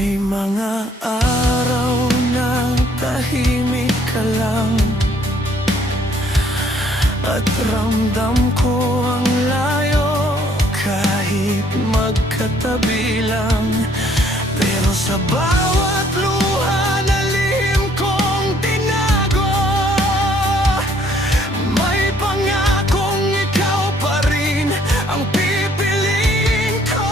May mga araw na tahimik ka lang, at ramdam ko ang layo kahit magkatabi lang. Pero sa bawat luha na lihim kong tinago, may pangakong ikaw pa rin ang pipiliin ko.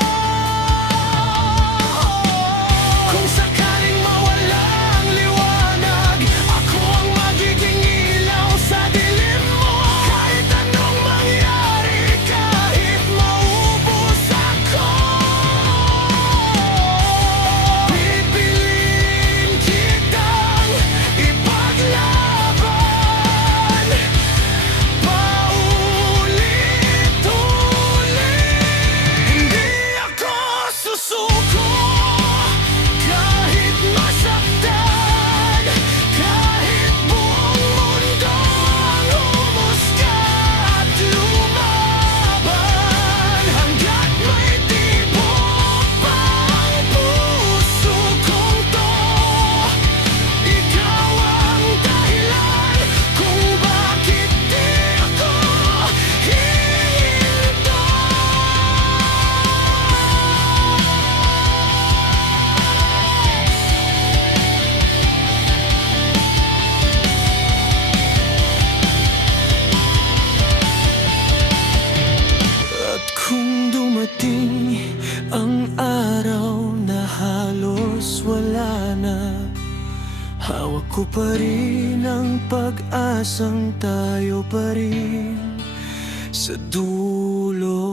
Kung sakaling mawala ang liwanag, ako ang magiging ilaw sa dilim mo. Kahit anong mangyari, kahit maubos ako, pipiliin kitang ipaglaban paulit-ulit. Hindi ako susuko kahit masaktan, kahit buong mundo ang humusga at lumaban. Hanggat may tibok pa ang puso kong to, ikaw ang dahilan kung bakit di ako hihinto. At kung dumating ang araw na halos wala na, hawak ko pa rin ang pag-asang tayo pa rin sa dulo.